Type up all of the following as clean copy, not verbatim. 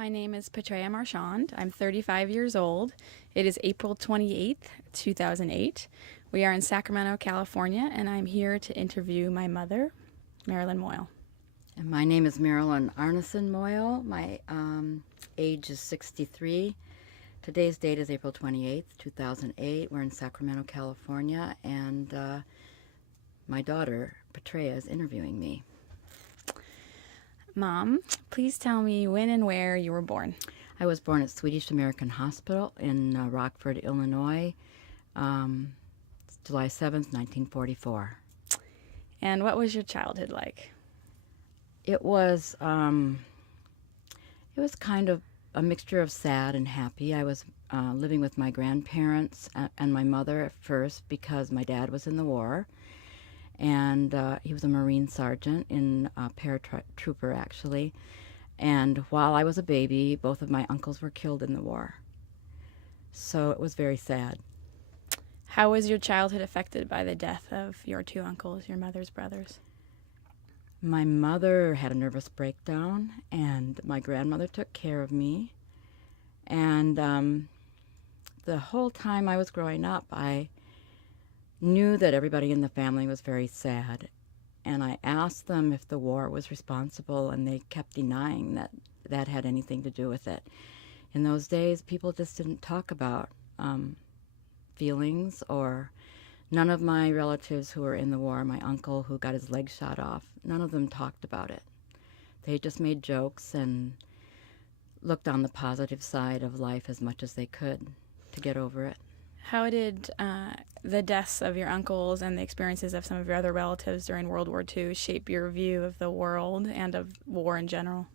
My name is Petrea Marchand. I'm 35 years old. It is April 28th, 2008. We are in Sacramento, California, and I'm here to interview my mother, Marilyn Moyle. And my name is Marilyn Moyle. My age is 63. Today's date is April 28th, 2008. We're in Sacramento, California, and my daughter, Petrea, is interviewing me. Mom, please tell me when and where you were born. I was born at Swedish American Hospital in Rockford, Illinois, July 7th, 1944. And what was your childhood like? It was kind of a mixture of sad and happy. I was living with my grandparents and my mother at first because my dad was in the war, and he was a Marine sergeant in paratrooper, actually. And while I was a baby, both of my uncles were killed in the war. So it was very sad. How was your childhood affected by the death of your two uncles, your mother's brothers? My mother had a nervous breakdown, and my grandmother took care of me. And the whole time I was growing up, I knew that everybody in the family was very sad. And I asked them if the war was responsible, and they kept denying that that had anything to do with it. In those days, people just didn't talk about feelings, or none of my relatives who were in the war, my uncle who got his leg shot off, none of them talked about it. They just made jokes and looked on the positive side of life as much as they could to get over it. How did the deaths of your uncles and the experiences of some of your other relatives during World War II shape your view of the world and of war in general?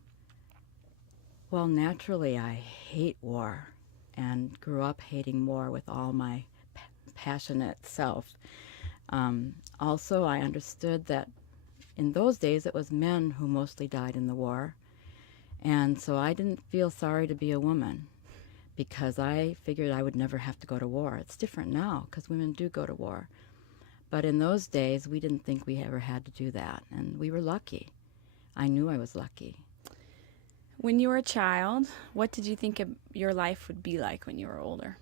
Well, naturally, I hate war and grew up hating war with all my passionate self. Also, I understood that in those days it was men who mostly died in the war, and so I didn't feel sorry to be a woman because I figured I would never have to go to war. It's different now because women do go to war, but in those days we didn't think we ever had to do that, and we were lucky. I knew I was lucky. When you were a child, what did you think your life would be like when you were older?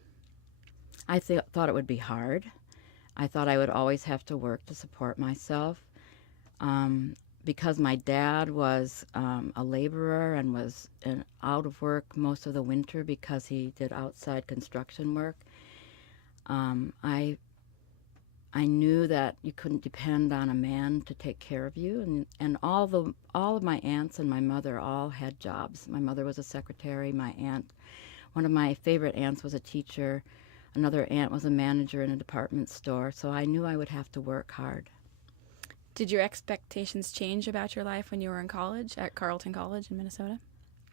I thought it would be hard. I thought I would always have to work to support myself. Because my dad was a laborer and was out of work most of the winter because he did outside construction work, I knew that you couldn't depend on a man to take care of you. And all of my aunts and my mother all had jobs. My mother was a secretary. One of my favorite aunts was a teacher. Another aunt was a manager in a department store, so I knew I would have to work hard. Did your expectations change about your life when you were in college, at Carleton College in Minnesota?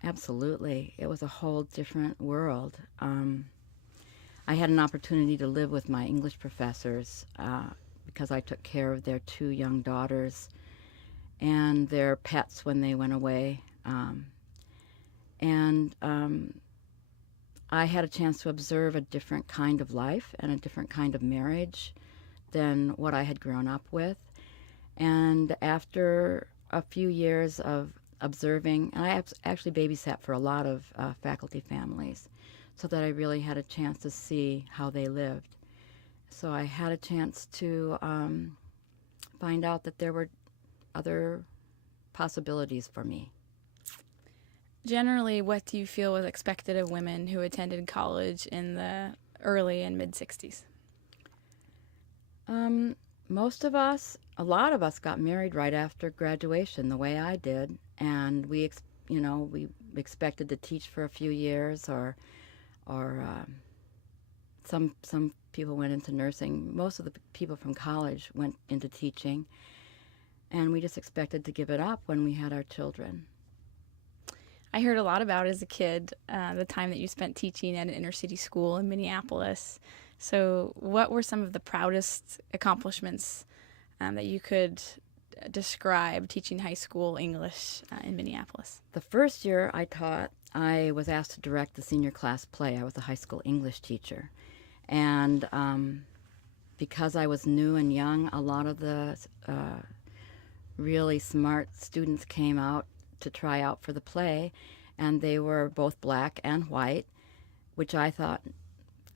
Absolutely. It was a whole different world. I had an opportunity to live with my English professors because I took care of their two young daughters and their pets when they went away. I had a chance to observe a different kind of life and a different kind of marriage than what I had grown up with. And after a few years of observing, and I actually babysat for a lot of faculty families, so that I really had a chance to see how they lived. So I had a chance to find out that there were other possibilities for me. Generally, what do you feel was expected of women who attended college in the early and mid-60s? A lot of us got married right after graduation, the way I did, and we expected to teach for a few years, or some people went into nursing. Most of the people from college went into teaching, and we just expected to give it up when we had our children. I heard a lot about as a kid the time that you spent teaching at an inner city school in Minneapolis. So what were some of the proudest accomplishments that you could describe teaching high school English in Minneapolis? The first year I taught, I was asked to direct the senior class play. I was a high school English teacher. And because I was new and young, a lot of the really smart students came out to try out for the play, and they were both black and white, which I thought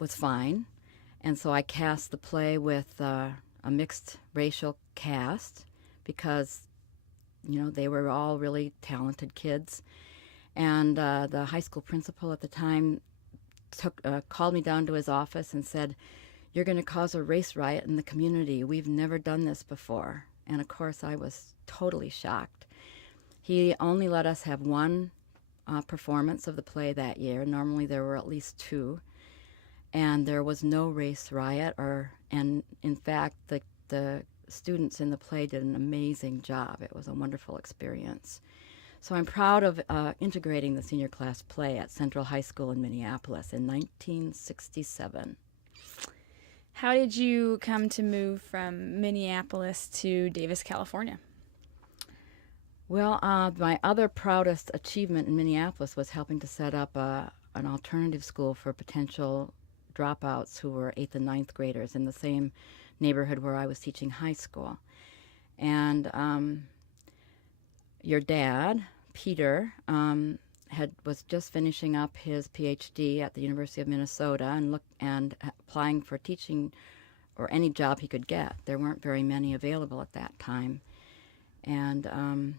was fine. And so I cast the play with a mixed racial cast because, they were all really talented kids. And the high school principal at the time called me down to his office and said, "You're going to cause a race riot in the community. We've never done this before." And of course, I was totally shocked. He only let us have one performance of the play that year. Normally there were at least two. And there was no race riot, and in fact, the students in the play did an amazing job. It was a wonderful experience. So I'm proud of integrating the senior class play at Central High School in Minneapolis in 1967. How did you come to move from Minneapolis to Davis, California? Well, my other proudest achievement in Minneapolis was helping to set up an alternative school for potential dropouts who were 8th and 9th graders in the same neighborhood where I was teaching high school. And your dad, Peter, was just finishing up his PhD at the University of Minnesota and applying for teaching or any job he could get. There weren't very many available at that time. And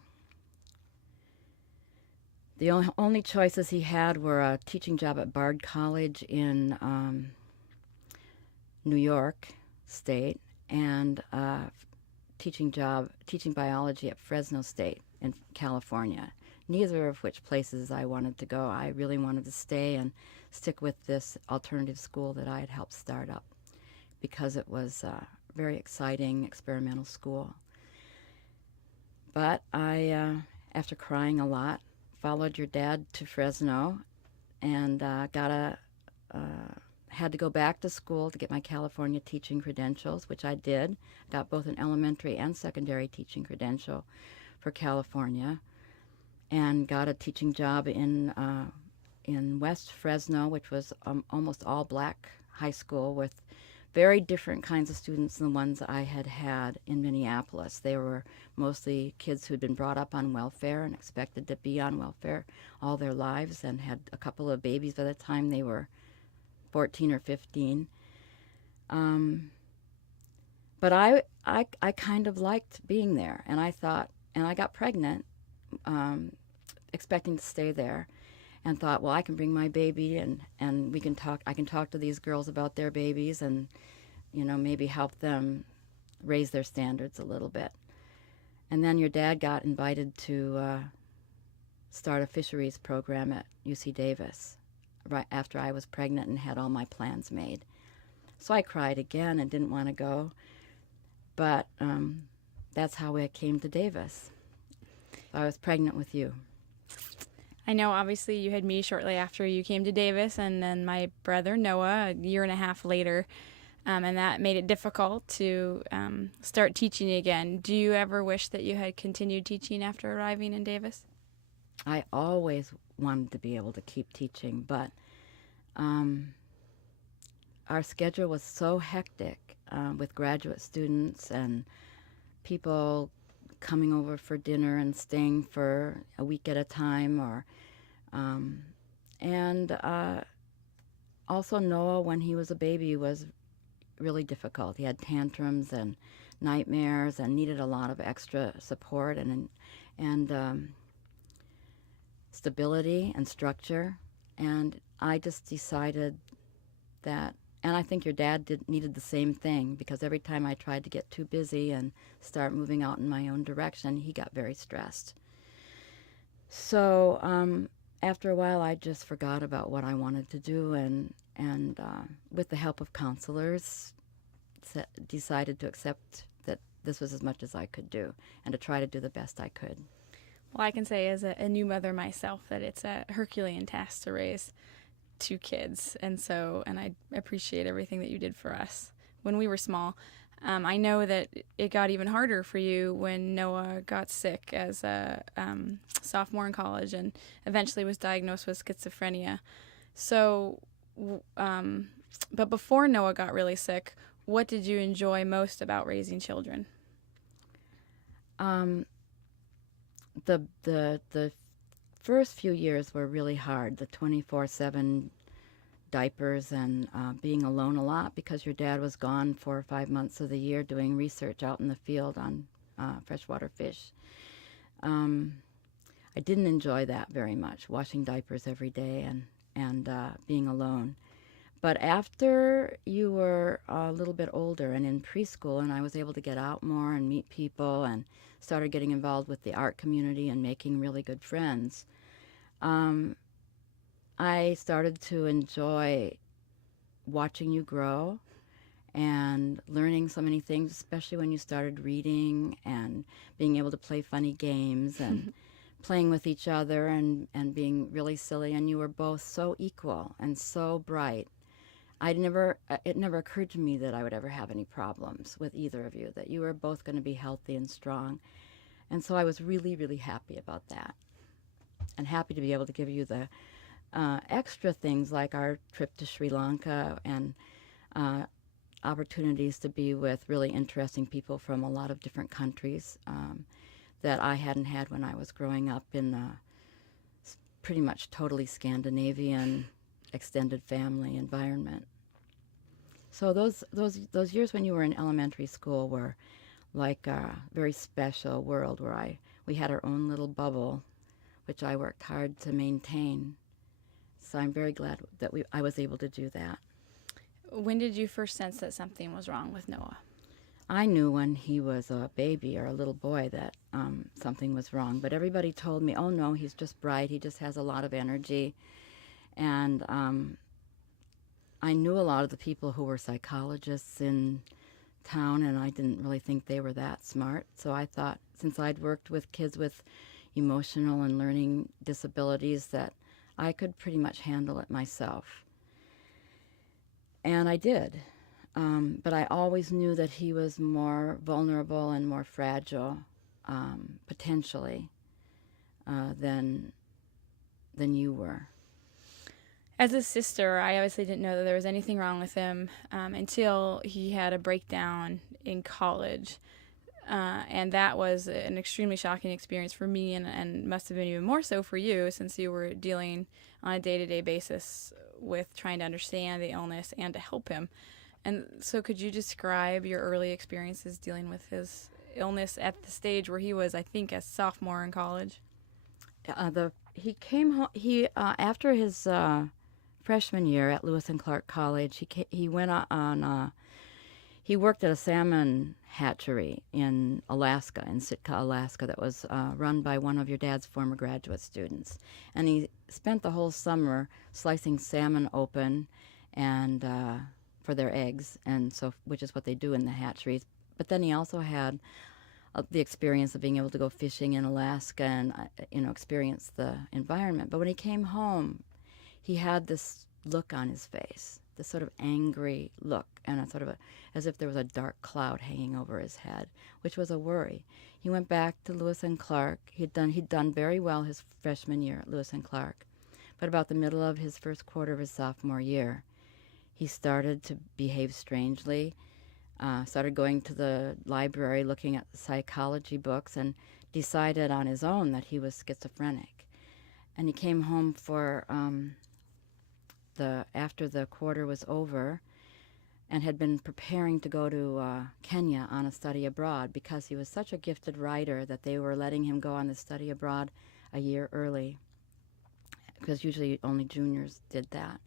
the only choices he had were a teaching job at Bard College in New York State and a teaching biology at Fresno State in California, neither of which places I wanted to go. I really wanted to stay and stick with this alternative school that I had helped start up because it was a very exciting experimental school. But I, after crying a lot, followed your dad to Fresno and had to go back to school to get my California teaching credentials, which I did. Got both an elementary and secondary teaching credential for California, and got a teaching job in West Fresno, which was almost all black high school with very different kinds of students than the ones I had had in Minneapolis. They were mostly kids who had been brought up on welfare and expected to be on welfare all their lives and had a couple of babies by the time they were 14 or 15. But I kind of liked being there, and I thought, and I got pregnant expecting to stay there, and thought, well, I can bring my baby and we can talk. I can talk to these girls about their babies and, maybe help them raise their standards a little bit. And then your dad got invited to start a fisheries program at UC Davis right after I was pregnant and had all my plans made. So I cried again and didn't want to go. But that's how I came to Davis. I was pregnant with you. I know, obviously, you had me shortly after you came to Davis, and then my brother, Noah, a year and a half later, and that made it difficult to start teaching again. Do you ever wish that you had continued teaching after arriving in Davis? I always wanted to be able to keep teaching, but our schedule was so hectic with graduate students and people coming over for dinner and staying for a week at a time, and also Noah, when he was a baby, was really difficult. He had tantrums and nightmares and needed a lot of extra support and stability and structure. And I just decided that, and I think your dad needed the same thing, because every time I tried to get too busy and start moving out in my own direction, he got very stressed. So after a while, I just forgot about what I wanted to do, and with the help of counselors, decided to accept that this was as much as I could do and to try to do the best I could. Well, I can say as a new mother myself that it's a Herculean task to raise two kids, and I appreciate everything that you did for us when we were small. I know that it got even harder for you when Noah got sick as a sophomore in college and eventually was diagnosed with schizophrenia. So, but before Noah got really sick, what did you enjoy most about raising children? The first few years were really hard, the 24/7 diapers and being alone a lot because your dad was gone 4 or 5 months of the year doing research out in the field on freshwater fish. I didn't enjoy that very much, washing diapers every day and being alone. But after you were a little bit older and in preschool, and I was able to get out more and meet people and started getting involved with the art community and making really good friends, I started to enjoy watching you grow and learning so many things, especially when you started reading and being able to play funny games and playing with each other and being really silly. And you were both so equal and so bright. It never occurred to me that I would ever have any problems with either of you, that you were both going to be healthy and strong. And so I was really, really happy about that, and happy to be able to give you the extra things like our trip to Sri Lanka and opportunities to be with really interesting people from a lot of different countries that I hadn't had when I was growing up in a pretty much totally Scandinavian extended family environment. So those years when you were in elementary school were like a very special world where we had our own little bubble, which I worked hard to maintain. So I'm very glad that I was able to do that. When did you first sense that something was wrong with Noah? I knew when he was a baby or a little boy that something was wrong, but everybody told me, oh no, he's just bright, he just has a lot of energy. And I knew a lot of the people who were psychologists in town, and I didn't really think they were that smart. So I thought, since I'd worked with kids with emotional and learning disabilities, that I could pretty much handle it myself. And I did. But I always knew that he was more vulnerable and more fragile, potentially, than you were. As a sister, I obviously didn't know that there was anything wrong with him until he had a breakdown in college. And that was an extremely shocking experience for me, and must have been even more so for you, since you were dealing on a day-to-day basis with trying to understand the illness and to help him. And so could you describe your early experiences dealing with his illness at the stage where he was, I think, a sophomore in college? He came home. After his freshman year at Lewis and Clark College, he went on. He worked at a salmon hatchery in Alaska, in Sitka, Alaska, that was run by one of your dad's former graduate students. And he spent the whole summer slicing salmon open and for their eggs, and so, which is what they do in the hatcheries. But then he also had the experience of being able to go fishing in Alaska and experience the environment. But when he came home, he had this look on his face, this sort of angry look, and a sort of as if there was a dark cloud hanging over his head, which was a worry. He went back to Lewis and Clark. He'd done very well his freshman year at Lewis and Clark, but about the middle of his first quarter of his sophomore year, he started to behave strangely. Started going to the library, looking at psychology books, and decided on his own that he was schizophrenic. And he came home for after the quarter was over, and had been preparing to go to Kenya on a study abroad, because he was such a gifted writer that they were letting him go on the study abroad a year early, because usually only juniors did that.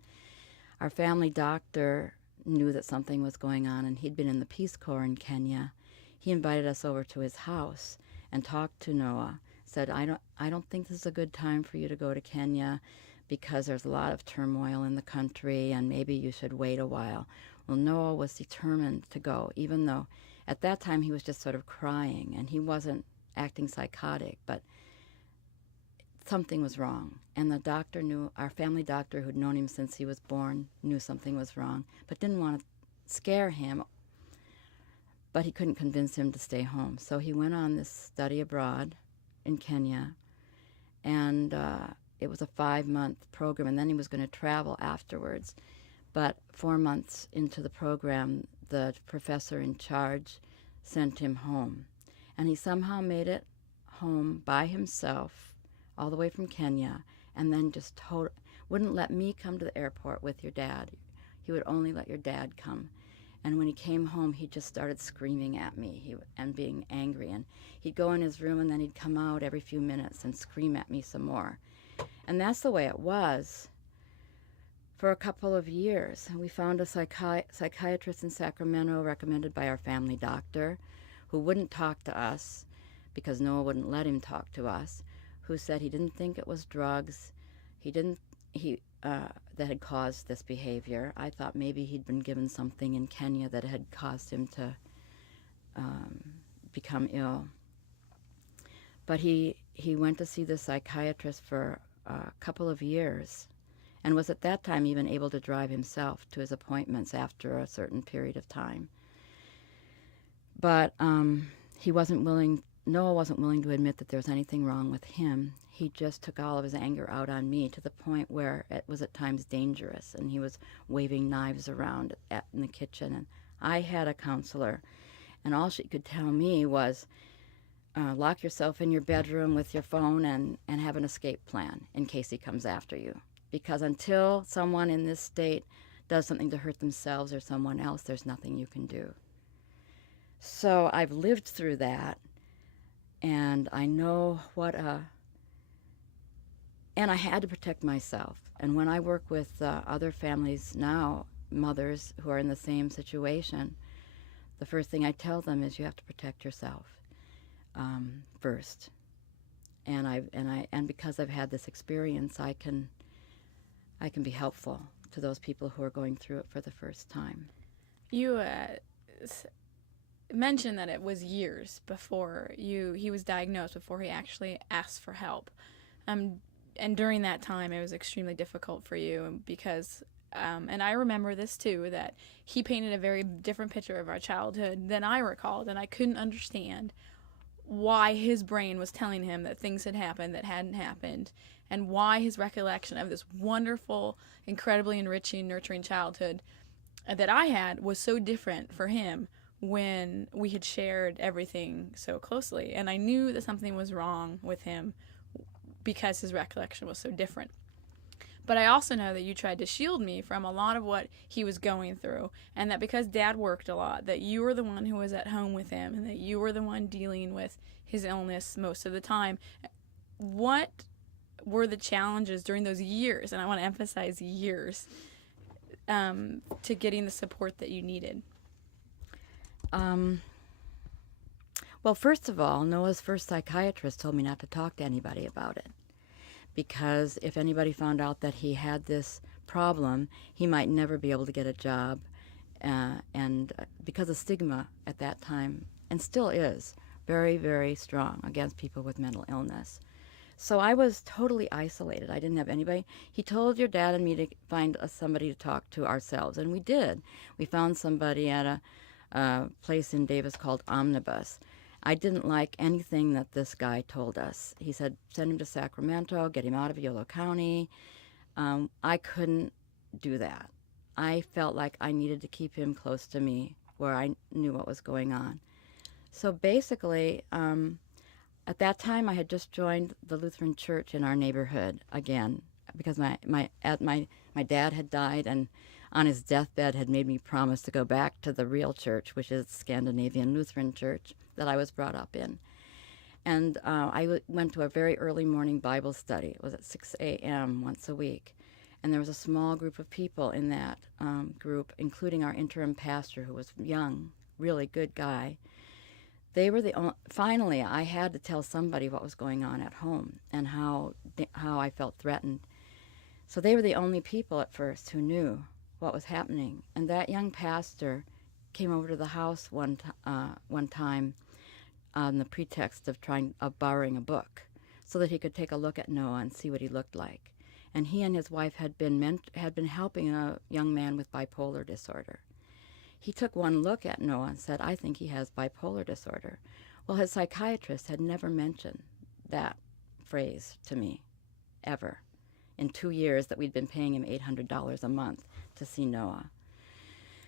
Our family doctor knew that something was going on, and he'd been in the Peace Corps in Kenya. He invited us over to his house and talked to Noah. Said, I don't think this is a good time for you to go to Kenya, because there's a lot of turmoil in the country, and maybe you should wait a while. Well, Noah was determined to go, even though at that time he was just sort of crying, and he wasn't acting psychotic, but something was wrong. And the doctor knew, our family doctor who'd known him since he was born, knew something was wrong, but didn't want to scare him. But he couldn't convince him to stay home. So he went on this study abroad in Kenya, and it was a 5-month program, and then he was going to travel afterwards. But 4 months into the program, the professor in charge sent him home. And he somehow made it home by himself, all the way from Kenya, and then just wouldn't let me come to the airport with your dad. He would only let your dad come. And when he came home, he just started screaming at me and being angry. And he'd go in his room, and then he'd come out every few minutes and scream at me some more. And that's the way it was for a couple of years. And we found a psychiatrist in Sacramento recommended by our family doctor who wouldn't talk to us because Noah wouldn't let him talk to us, who said he didn't think it was drugs. That had caused this behavior. I thought maybe he'd been given something in Kenya that had caused him to become ill. But he went to see the psychiatrist for a couple of years and was at that time even able to drive himself to his appointments after a certain period of time. But Noah wasn't willing to admit that there was anything wrong with him. He just took all of his anger out on me to the point where it was at times dangerous, and he was waving knives around in the kitchen. And I had a counselor, and all she could tell me was, lock yourself in your bedroom with your phone and have an escape plan in case he comes after you. Because until someone in this state does something to hurt themselves or someone else, there's nothing you can do. So I've lived through that, and I know and I had to protect myself. And when I work with other families now, mothers who are in the same situation, the first thing I tell them is you have to protect yourself first. And because I've had this experience, I can be helpful to those people who are going through it for the first time. You mentioned that it was years before he was diagnosed, before he actually asked for help. And during that time, it was extremely difficult for you because, and I remember this too, that he painted a very different picture of our childhood than I recalled, and I couldn't understand why his brain was telling him that things had happened that hadn't happened, and why his recollection of this wonderful, incredibly enriching, nurturing childhood that I had was so different for him when we had shared everything so closely. And I knew that something was wrong with him because his recollection was so different. But I also know that you tried to shield me from a lot of what he was going through, and that because Dad worked a lot, that you were the one who was at home with him, and that you were the one dealing with his illness most of the time. What were the challenges during those years, and I want to emphasize years, to getting the support that you needed? Well, first of all, Noah's first psychiatrist told me not to talk to anybody about it, because if anybody found out that he had this problem, he might never be able to get a job, and because of stigma at that time, and still is, very, very strong against people with mental illness. So I was totally isolated. I didn't have anybody. He told your dad and me to find somebody to talk to ourselves, and we did. We found somebody at a place in Davis called Omnibus. I didn't like anything that this guy told us. He said, send him to Sacramento, get him out of Yolo County. I couldn't do that. I felt like I needed to keep him close to me where I knew what was going on. So basically, at that time, I had just joined the Lutheran church in our neighborhood again, because my dad had died, and on his deathbed had made me promise to go back to the real church, which is Scandinavian Lutheran Church that I was brought up in. And I went to a very early morning Bible study. It was at 6 a.m. once a week. And there was a small group of people in that group, including our interim pastor, who was young, really good guy. They were finally, I had to tell somebody what was going on at home and how I felt threatened. So they were the only people at first who knew what was happening. And that young pastor came over to the house one time on the pretext of borrowing a book so that he could take a look at Noah and see what he looked like. And he and his wife had been helping a young man with bipolar disorder. He took one look at Noah and said, I think he has bipolar disorder. Well, his psychiatrist had never mentioned that phrase to me, ever, in 2 years that we'd been paying him $800 a month to see Noah.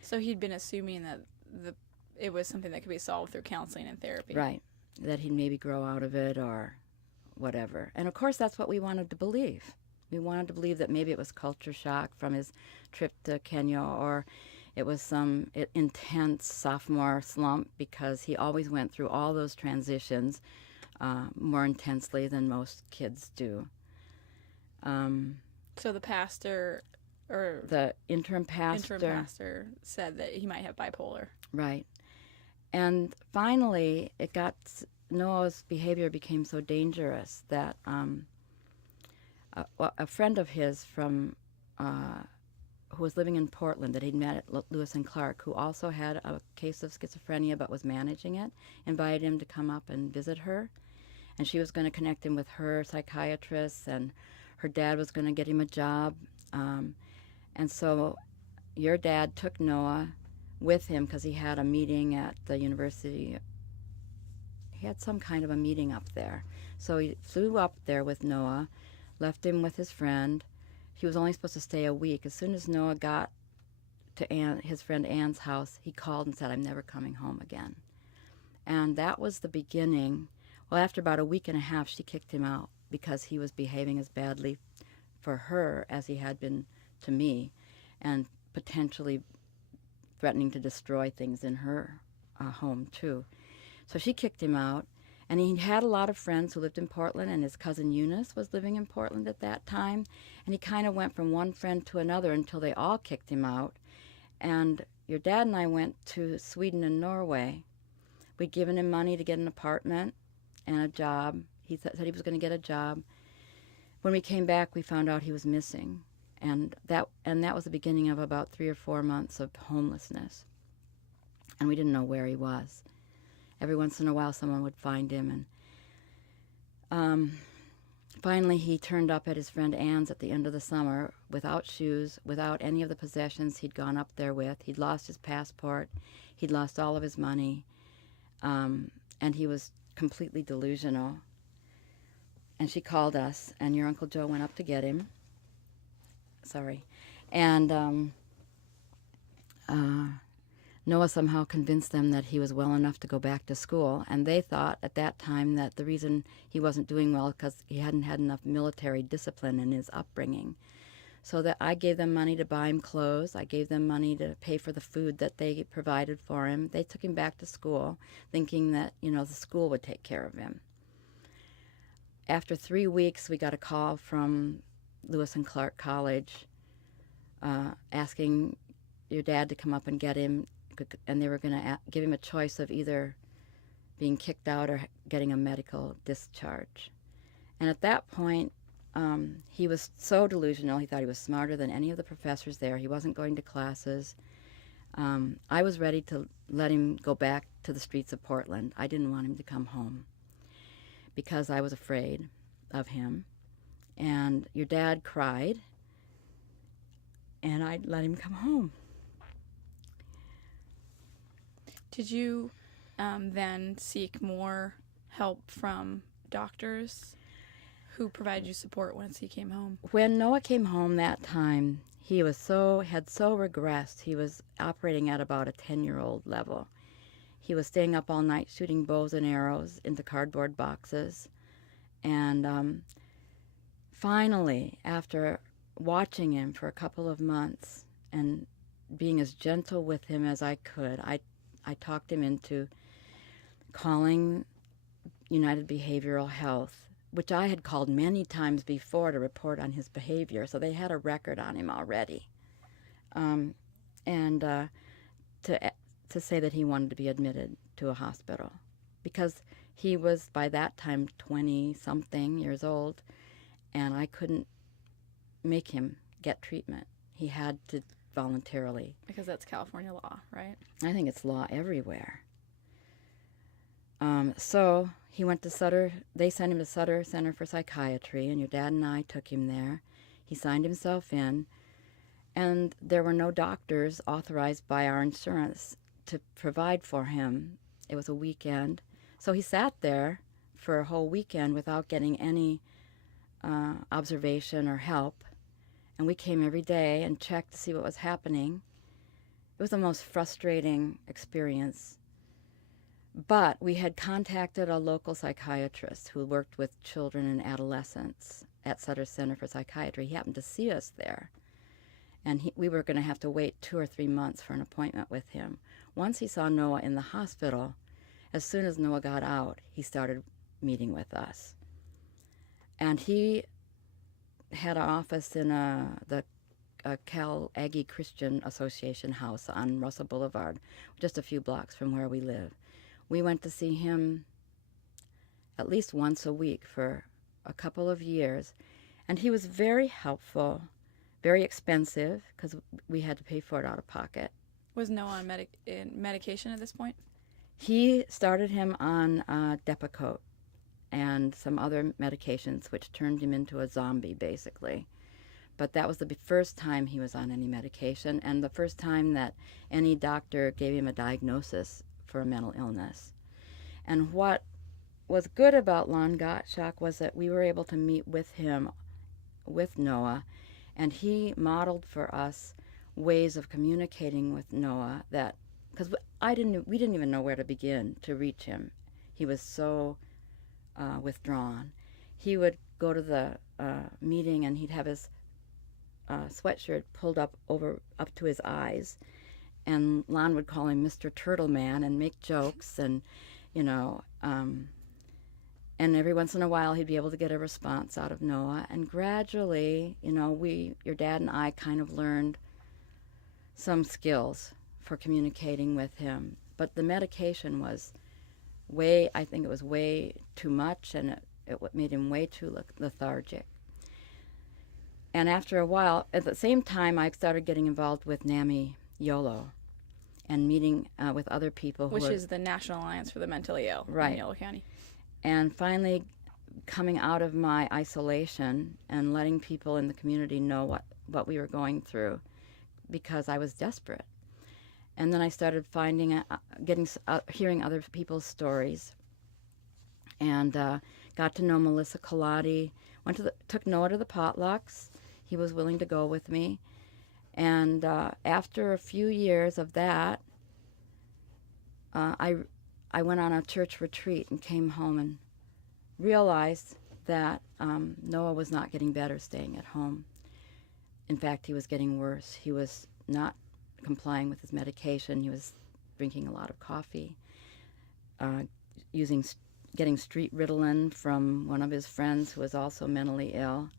So he'd been assuming that it was something that could be solved through counseling and therapy. Right, that he'd maybe grow out of it or whatever. And of course, that's what we wanted to believe. We wanted to believe that maybe it was culture shock from his trip to Kenya, or it was some intense sophomore slump, because he always went through all those transitions more intensely than most kids do. So the pastor, or the interim pastor said that he might have bipolar. Right. And finally, Noah's behavior became so dangerous that a friend of his from who was living in Portland that he'd met at Lewis and Clark, who also had a case of schizophrenia but was managing it, invited him to come up and visit her. And she was going to connect him with her psychiatrist, and her dad was going to get him a job. And so your dad took Noah with him because he had a meeting at the university. He had some kind of a meeting up there. So he flew up there with Noah, left him with his friend. He was only supposed to stay a week. As soon as Noah got to his friend Ann's house, he called and said, "I'm never coming home again." And that was the beginning. Well, after about a week and a half, she kicked him out because he was behaving as badly for her as he had been to me, and potentially threatening to destroy things in her home, too. So she kicked him out, and he had a lot of friends who lived in Portland, and his cousin Eunice was living in Portland at that time, and he kind of went from one friend to another until they all kicked him out. And your dad and I went to Sweden and Norway. We'd given him money to get an apartment and a job. He said he was going to get a job. When we came back, we found out he was missing, and that was the beginning of about 3 or 4 months of homelessness, and we didn't know where he was. Every once in a while, someone would find him, and finally, he turned up at his friend Ann's at the end of the summer without shoes, without any of the possessions he'd gone up there with. He'd lost his passport. He'd lost all of his money, and he was completely delusional. And she called us, and your Uncle Joe went up to get him. Sorry. And Noah somehow convinced them that he was well enough to go back to school, and they thought at that time that the reason he wasn't doing well because he hadn't had enough military discipline in his upbringing. So that I gave them money to buy him clothes. I gave them money to pay for the food that they provided for him. They took him back to school, thinking that, the school would take care of him. After 3 weeks, we got a call from Lewis and Clark College asking your dad to come up and get him, and they were going to give him a choice of either being kicked out or getting a medical discharge. And at that point, he was so delusional. He thought he was smarter than any of the professors there. He wasn't going to classes. I was ready to let him go back to the streets of Portland. I didn't want him to come home because I was afraid of him. And your dad cried, and I let him come home. Did you then seek more help from doctors who provided you support once he came home? When Noah came home that time, he had so regressed. He was operating at about a 10-year-old level. He was staying up all night shooting bows and arrows into cardboard boxes. And finally, after watching him for a couple of months and being as gentle with him as I could, I talked him into calling United Behavioral Health, which I had called many times before to report on his behavior, so they had a record on him already. And to say that he wanted to be admitted to a hospital, because he was by that time 20-something years old, and I couldn't make him get treatment. He had to voluntarily. Because that's California law, right? I think it's law everywhere. So he went to Sutter. They sent him to Sutter Center for Psychiatry, and your dad and I took him there. He signed himself in, and there were no doctors authorized by our insurance to provide for him. It was a weekend. So he sat there for a whole weekend without getting any observation or help. And we came every day and checked to see what was happening. It was the most frustrating experience. But we had contacted a local psychiatrist who worked with children and adolescents at Sutter Center for Psychiatry. He happened to see us there, and we were going to have to wait 2 or 3 months for an appointment with him. Once he saw Noah in the hospital, as soon as Noah got out, he started meeting with us. And he had an office in the Cal Aggie Christian Association house on Russell Boulevard, just a few blocks from where we live. We went to see him at least once a week for a couple of years, and he was very helpful, very expensive, because we had to pay for it out of pocket. Was Noah on medication at this point? He started him on Depakote and some other medications, which turned him into a zombie, basically. But that was the first time he was on any medication, and the first time that any doctor gave him a diagnosis for a mental illness. And what was good about Lon Gottschalk was that we were able to meet with him, with Noah, and he modeled for us ways of communicating with Noah that, because we didn't even know where to begin to reach him. He was so withdrawn. He would go to the meeting and he'd have his sweatshirt pulled up to his eyes, and Lon would call him Mr. Turtle Man and make jokes, and and every once in a while he'd be able to get a response out of Noah. And gradually, your dad and I kind of learned some skills for communicating with him. But the medication was I think it was way too much, and it made him way too lethargic. And after a while, at the same time, I started getting involved with NAMI YOLO and meeting with other people. Which is the National Alliance for the Mentally Ill in Yolo County. And finally coming out of my isolation and letting people in the community know what we were going through, because I was desperate. And then I started hearing other people's stories, and got to know Melissa Colati. Took Noah to the potlucks. He was willing to go with me. And after a few years of that, I went on a church retreat and came home and realized that Noah was not getting better staying at home. In fact, he was getting worse. He was not complying with his medication. He was drinking a lot of coffee, getting street Ritalin from one of his friends who was also mentally ill.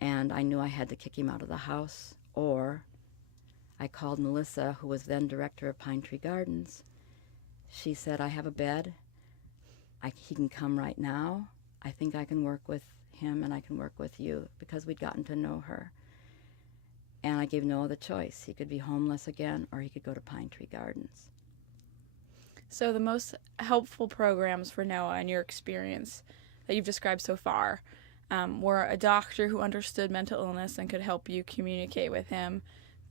And I knew I had to kick him out of the house, or I called Melissa, who was then director of Pine Tree Gardens. She said, I have a bed. He can come right now. I think I can work with him and I can work with you, because we'd gotten to know her. And I gave Noah the choice. He could be homeless again, or he could go to Pine Tree Gardens. So the most helpful programs for Noah, in your experience that you've described so far, were a doctor who understood mental illness and could help you communicate with him,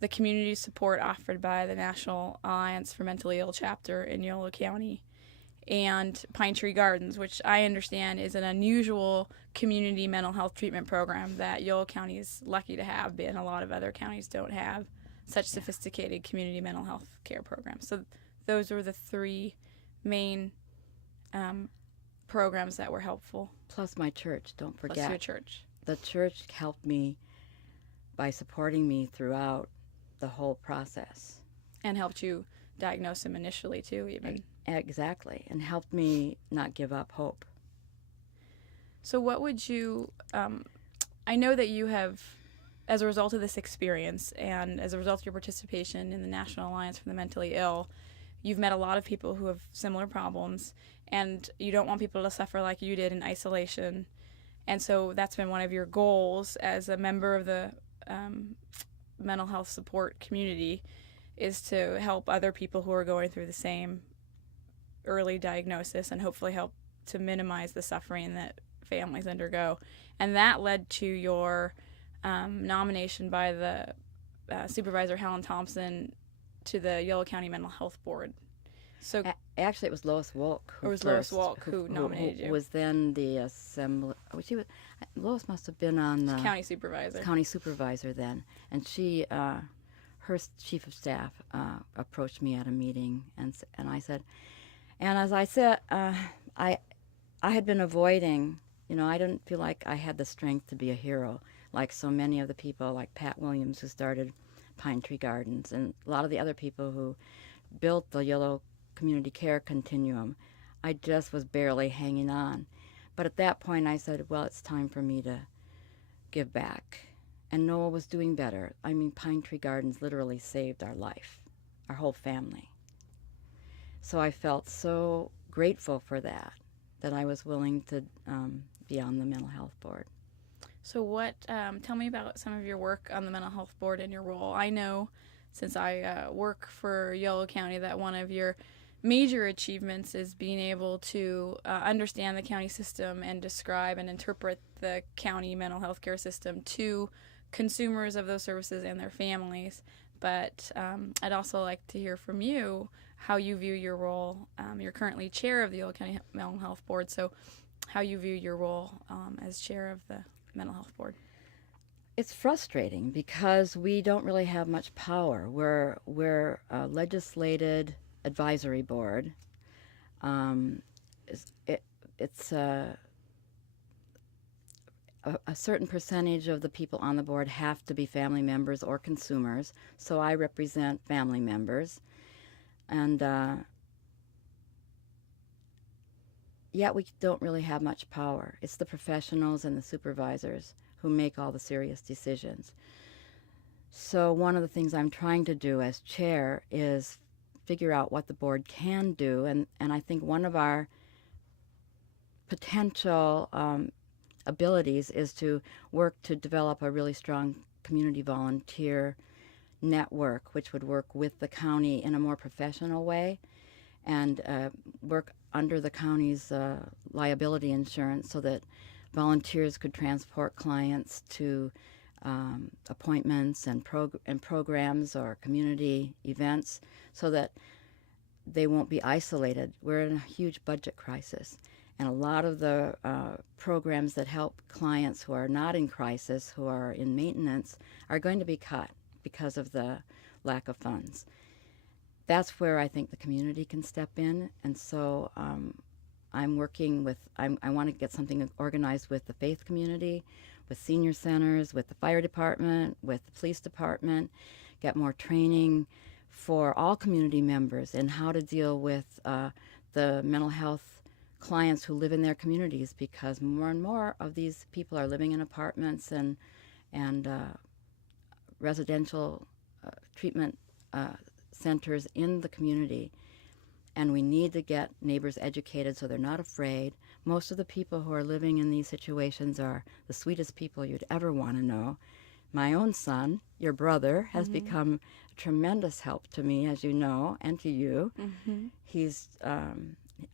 the community support offered by the National Alliance for Mentally Ill chapter in Yolo County, and Pine Tree Gardens, which I understand is an unusual community mental health treatment program that Yolo County is lucky to have, and a lot of other counties don't have such sophisticated community mental health care programs. So those were the three main programs that were helpful. Plus my church, don't forget. Plus your church. The church helped me by supporting me throughout the whole process. And helped you diagnose him initially, too, even. Exactly, and helped me not give up hope. So what would you, I know that you have, as a result of this experience and as a result of your participation in the National Alliance for the Mentally Ill, you've met a lot of people who have similar problems, and you don't want people to suffer like you did in isolation. And so that's been one of your goals as a member of the mental health support community, is to help other people who are going through the same early diagnosis and hopefully help to minimize the suffering that families undergo. And that led to your nomination by the Supervisor Helen Thompson to the Yolo County Mental Health Board. So actually, it was Lois Wolk who nominated you. Who was then the assembly. Lois must have been on the county supervisor. County supervisor then, and she, her chief of staff, approached me at a meeting, and I said, And as I said, I I had been avoiding. I didn't feel like I had the strength to be a hero, like so many of the people, like Pat Williams, who started Pine Tree Gardens, and a lot of the other people who built the Yellow Community Care Continuum. I just was barely hanging on. But at that point, I said, well, it's time for me to give back. And Noah was doing better. I mean, Pine Tree Gardens literally saved our life, our whole family. So I felt so grateful for that, that I was willing to be on the mental health board. So tell me about some of your work on the mental health board and your role. I know, since I work for Yolo County, that one of your major achievements is being able to understand the county system and describe and interpret the county mental health care system to consumers of those services and their families. But I'd also like to hear from you how you view your role. You're currently chair of the Yolo County Mental Health Board, so how you view your role as chair of the mental health board. It's frustrating because we don't really have much power. We're a legislated advisory board. It's a certain percentage of the people on the board have to be family members or consumers, so I represent family members. And yet we don't really have much power. It's the professionals and the supervisors who make all the serious decisions. So one of the things I'm trying to do as chair is figure out what the board can do, and I think one of our potential abilities is to work to develop a really strong community volunteer network, which would work with the county in a more professional way and work under the county's liability insurance so that volunteers could transport clients to appointments and programs or community events so that they won't be isolated. We're in a huge budget crisis, and a lot of the programs that help clients who are not in crisis, who are in maintenance, are going to be cut because of the lack of funds. That's where I think the community can step in, and so I'm working with, I want to get something organized with the faith community, with senior centers, with the fire department, with the police department, get more training for all community members in how to deal with the mental health clients who live in their communities, because more and more of these people are living in apartments and residential treatment centers in the community. And we need to get neighbors educated so they're not afraid. Most of the people who are living in these situations are the sweetest people you'd ever want to know. My own son, your brother, has become a tremendous help to me, as you know, and to you. He's,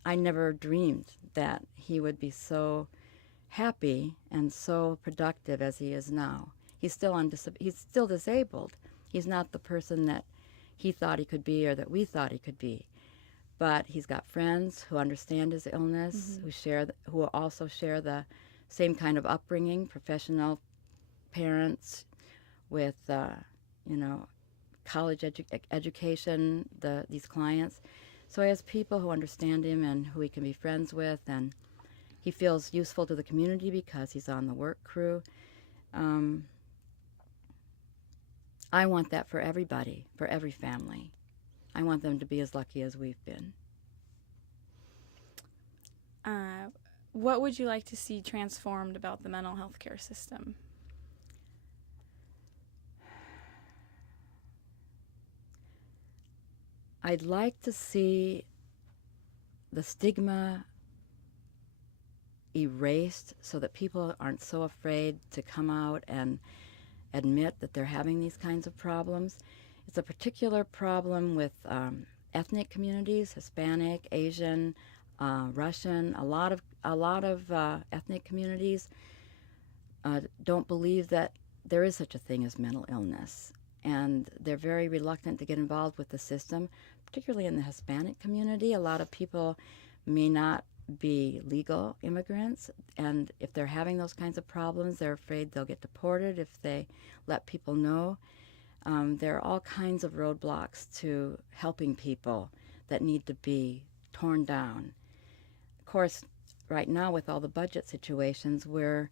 I never dreamed that he would be so happy and so productive as he is now. He's still disabled. He's not the person that he thought he could be or that we thought he could be. But he's got friends who understand his illness, who also share the same kind of upbringing, professional parents with, college education, these clients. So he has people who understand him and who he can be friends with, and he feels useful to the community because he's on the work crew. I want that for everybody, for every family. I want them to be as lucky as we've been. What would you like to see transformed about the mental health care system? I'd like to see the stigma erased so that people aren't so afraid to come out and admit that they're having these kinds of problems. It's a particular problem with ethnic communities, Hispanic, Asian, Russian. A lot of ethnic communities don't believe that there is such a thing as mental illness, and they're very reluctant to get involved with the system, particularly in the Hispanic community. A lot of people may not be legal immigrants, and if they're having those kinds of problems, they're afraid they'll get deported if they let people know. There are all kinds of roadblocks to helping people that need to be torn down. Of course, right now with all the budget situations, we're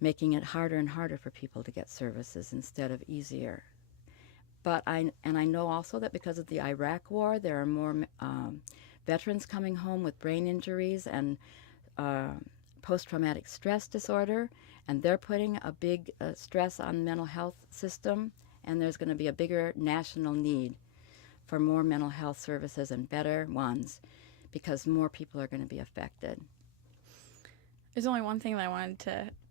making it harder and harder for people to get services instead of easier. But I know also that because of the Iraq War, there are more veterans coming home with brain injuries and post-traumatic stress disorder, and they're putting a big stress on the mental health system, and there's going to be a bigger national need for more mental health services and better ones because more people are going to be affected. There's only one thing that I wanted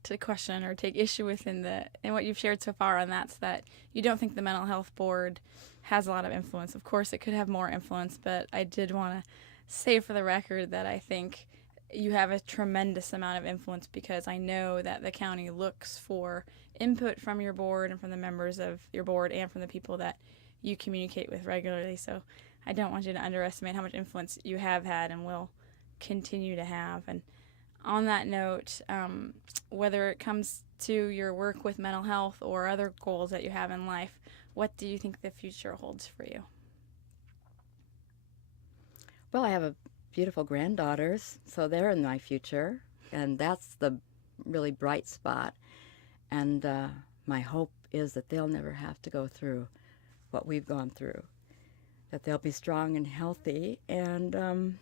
to question or take issue with in what you've shared so far, and that's that you don't think the Mental Health Board has a lot of influence. Of course, it could have more influence, but I did want to say for the record that I think you have a tremendous amount of influence because I know that the county looks for input from your board and from the members of your board and from the people that you communicate with regularly. So I don't want you to underestimate how much influence you have had and will continue to have. And on that note, whether it comes to your work with mental health or other goals that you have in life, what do you think the future holds for you? Well, I have beautiful granddaughters, so they're in my future, and that's the really bright spot. And my hope is that they'll never have to go through what we've gone through, that they'll be strong and healthy, and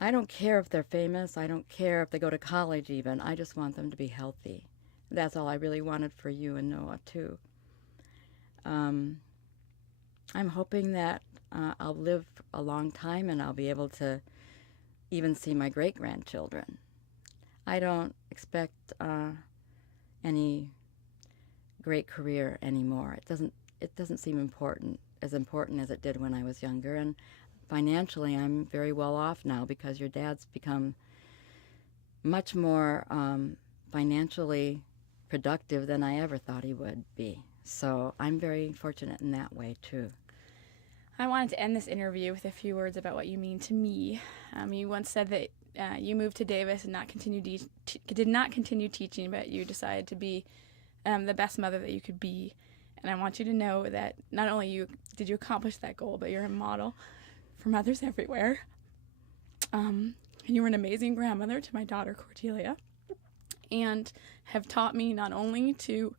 I don't care if they're famous. I don't care if they go to college even. I just want them to be healthy. That's all I really wanted for you and Noah, too. I'm hoping that I'll live a long time and I'll be able to even see my great-grandchildren. I don't expect any great career anymore. It doesn't seem important as it did when I was younger, and financially, I'm very well off now because your dad's become much more financially productive than I ever thought he would be. So I'm very fortunate in that way, too. I wanted to end this interview with a few words about what you mean to me. You once said that you moved to Davis and did not continue teaching, but you decided to be the best mother that you could be. And I want you to know that not only did you accomplish that goal, but you're a model for mothers everywhere. And you were an amazing grandmother to my daughter Cordelia, and have taught me not only to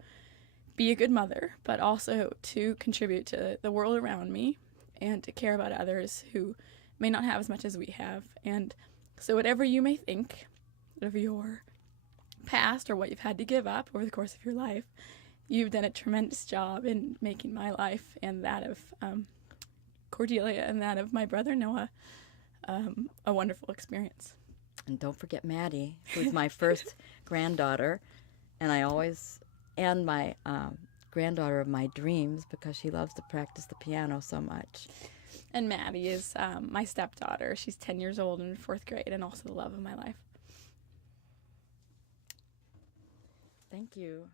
be a good mother, but also to contribute to the world around me and to care about others who may not have as much as we have. And so whatever you may think of your past or what you've had to give up over the course of your life, you've done a tremendous job in making my life and that of Cordelia and that of my brother Noah a wonderful experience. And don't forget Maddie, who's my first granddaughter, and I always and my granddaughter of my dreams because she loves to practice the piano so much. And Maddie is my stepdaughter. She's 10 years old and in 4th grade and also the love of my life. Thank you.